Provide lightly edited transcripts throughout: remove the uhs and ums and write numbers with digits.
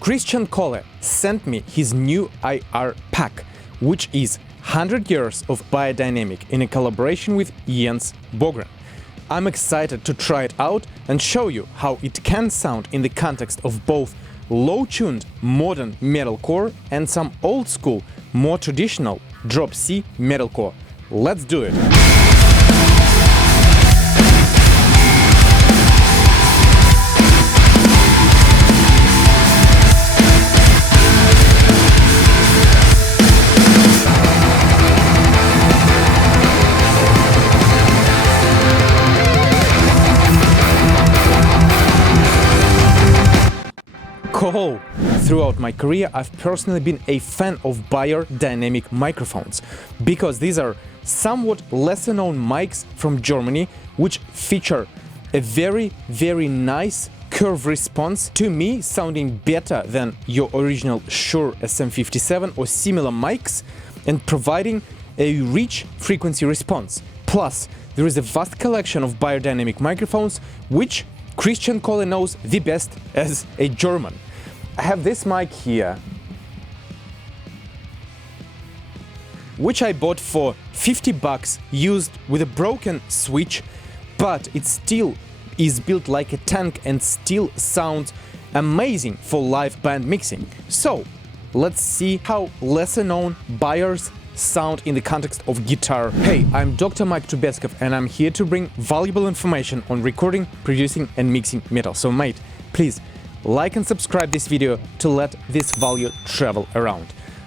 Kristian Kohle sent me his new IR pack, which is 100 years of Beyerdynamic in a collaboration with Jens Bogren. I'm excited to try it out and show you how it can sound in the context of both low-tuned modern metalcore and some old-school, more traditional drop C metalcore. Let's do it! Kohle. Throughout my career, I've personally been a fan of Beyerdynamic Microphones because these are somewhat lesser known mics from Germany which feature a very nice curve response, to me sounding better than your original Shure SM57 or similar mics, and providing a rich frequency response. Plus, there is a vast collection of Beyerdynamic microphones which Kristian Kohle knows the best as a German. I have this mic here, which I bought for 50 bucks, used with a broken switch, but it still is built like a tank and still sounds amazing for live band mixing. So, let's see how lesser known Beyers sound in the context of guitar. Hey, I'm Dr. Mike Trubetskov and I'm here to bring valuable information on recording, producing and mixing metal. So mate, please like and subscribe this video to let this value travel around.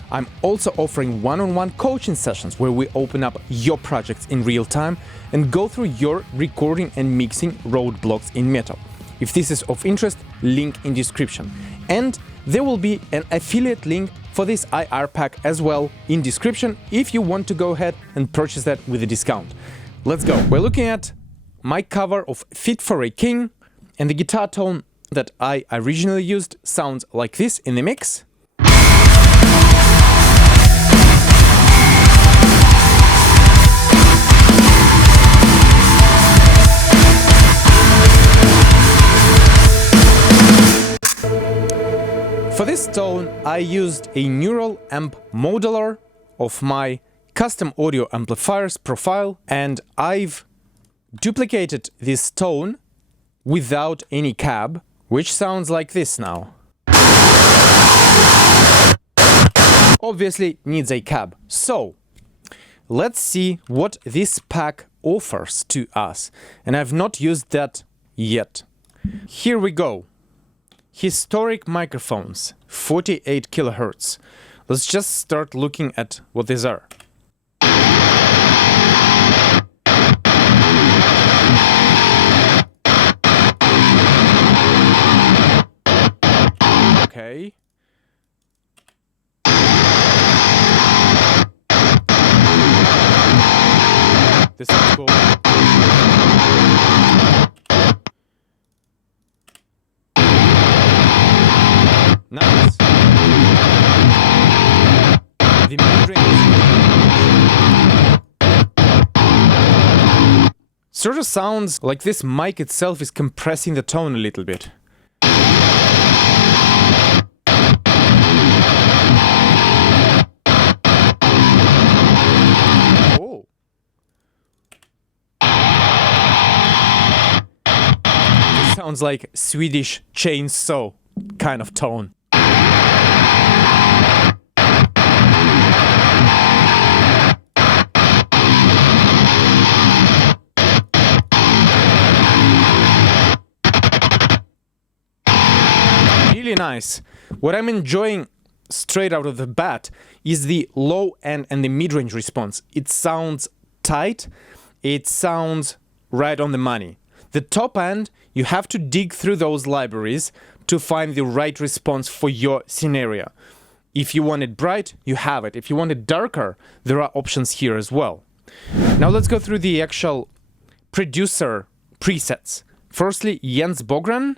I'm also offering one-on-one coaching sessions where we open up your projects in real time and go through your recording and mixing roadblocks in metal. If this is of interest, link in description. And there will be an affiliate link for this IR pack as well in description if you want to go ahead and purchase that with a discount. Let's go. We're looking at my cover of Fit for a King, and the guitar tone that I originally used sounds like this in the mix. For this tone, I used a neural amp modeler of my custom audio amplifier's profile, and I've duplicated this tone without any cab, which sounds like this now. Obviously needs a cab. So, let's see what this pack offers to us. And I've not used that yet. Here we go. Historic microphones, 48 kilohertz. Let's just start looking at what these are. Okay. This is cool. Nice. The mid-range sort of sounds like this mic itself is compressing the tone a little bit. Oh. This sounds like Swedish chainsaw kind of tone. Really nice. What I'm enjoying straight out of the bat is the low end and the mid-range response. It sounds tight, it sounds right on the money. The top end, you have to dig through those libraries to find the right response for your scenario. If you want it bright, you have it. If you want it darker, there are options here as well. Now let's go through the actual producer presets. Firstly, Jens Bogren.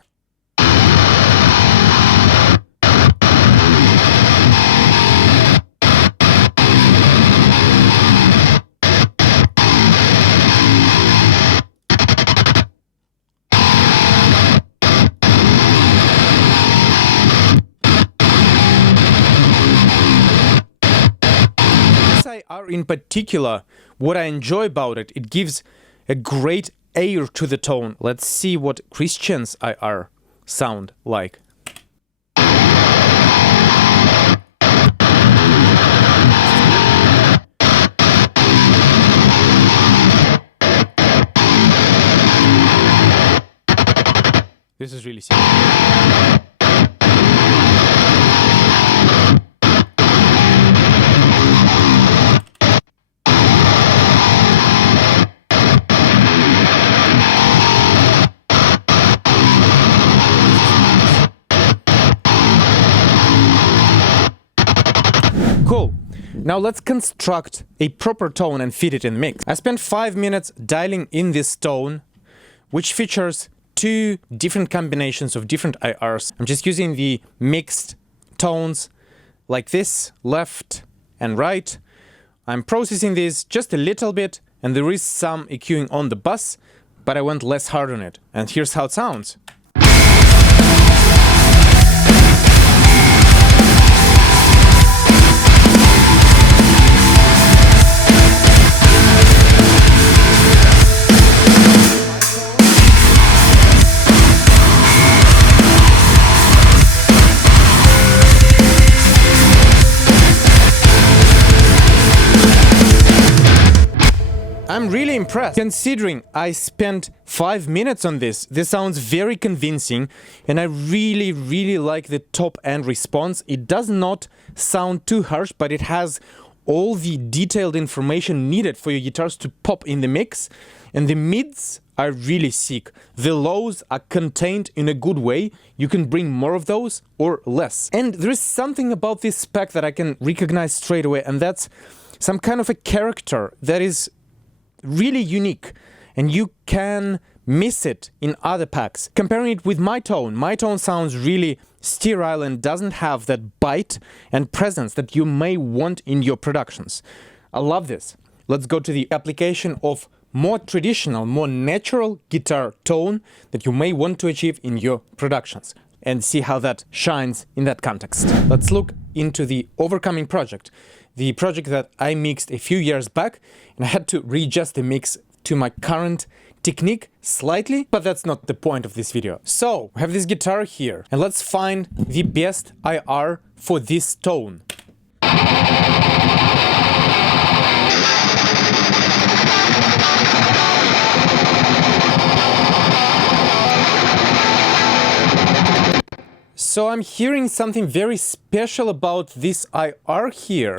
In particular, what I enjoy about it, it gives a great air to the tone. Let's see what Kristian's IR sound like. This is really sick. Cool. Now let's construct a proper tone and fit it in the mix. I spent 5 minutes dialing in this tone, which features 2 different combinations of different IRs. I'm just using the mixed tones like this, left and right. I'm processing this just a little bit, and there is some EQing on the bass, but I went less hard on it. And here's how it sounds. I'm really impressed. Considering I spent 5 minutes on this, this sounds very convincing, and I really like the top end response. It does not sound too harsh, but it has all the detailed information needed for your guitars to pop in the mix. And the mids are really sick. The lows are contained in a good way. You can bring more of those or less. And there is something about this spec that I can recognize straight away, and that's some kind of a character that is really unique, and you can miss it in other packs. Comparing it with my tone sounds really sterile and doesn't have that bite and presence that you may want in your productions. I love this. Let's go to the application of more traditional, more natural guitar tone that you may want to achieve in your productions, and see how that shines in that context. Let's look into the Overcoming project. The project that I mixed a few years back, and I had to readjust the mix to my current technique slightly, but that's not the point of this video. So, we have this guitar here, and let's find the best IR for this tone. So I'm hearing something very special about this IR here.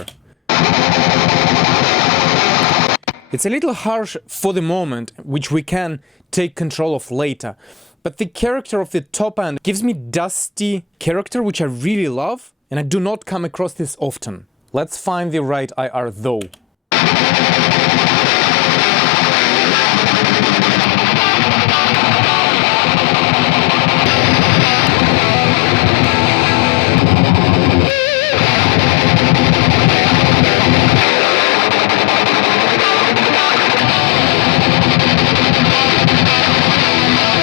It's a little harsh for the moment, which we can take control of later. But the character of the top end gives me dusty character, which I really love, and I do not come across this often. Let's find the right IR though.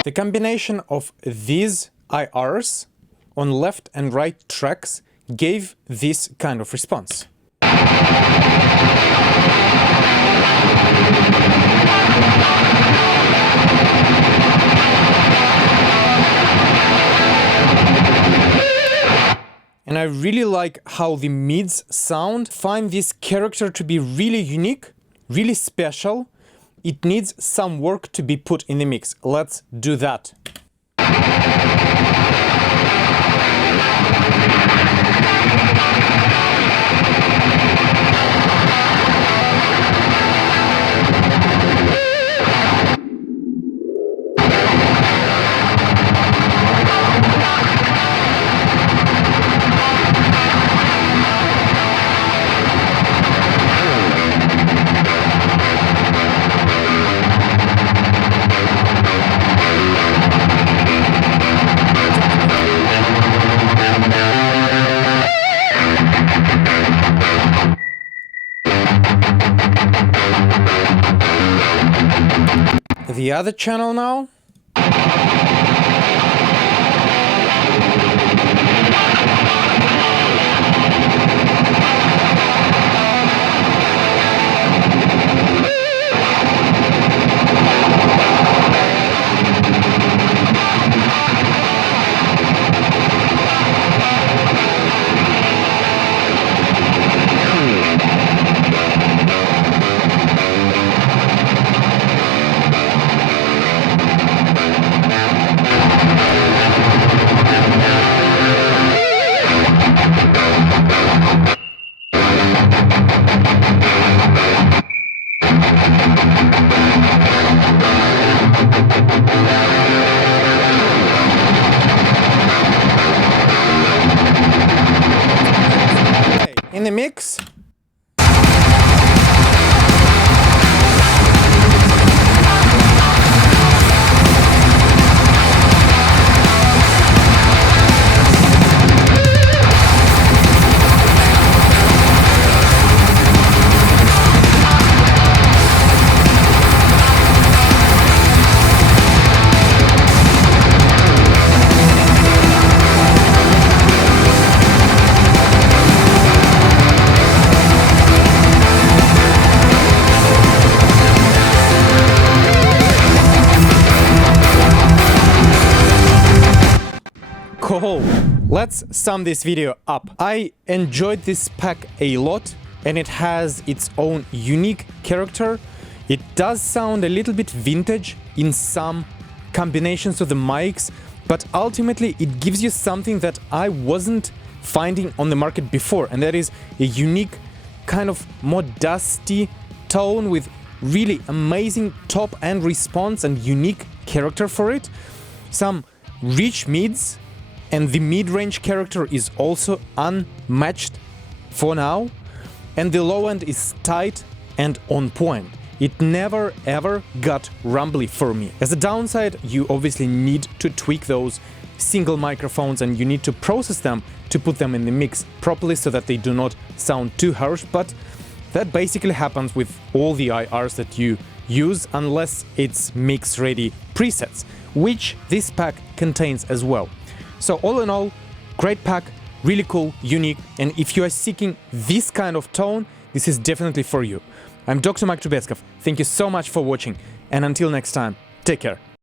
The combination of these IRs on left and right tracks gave this kind of response. And I really like how the mids sound. Find this character to be really unique, really special. It needs some work to be put in the mix. Let's do that. The other channel now. in the mix. Cool. Let's sum this video up. I enjoyed this pack a lot, and it has its own unique character. It does sound a little bit vintage in some combinations of the mics, but ultimately it gives you something that I wasn't finding on the market before, and that is a unique kind of more dusty tone with really amazing top end response and unique character for it. Some rich mids, and the mid-range character is also unmatched for now, and the low end is tight and on point. It never ever got rumbly for me. As a downside, you obviously need to tweak those single microphones, and you need to process them to put them in the mix properly so that they do not sound too harsh, but that basically happens with all the IRs that you use unless it's mix-ready presets, which this pack contains as well. So all in all, great pack, really cool, unique, and if you are seeking this kind of tone, this is definitely for you. I'm Dr. Mike Trubetskov, thank you so much for watching, and until next time, take care.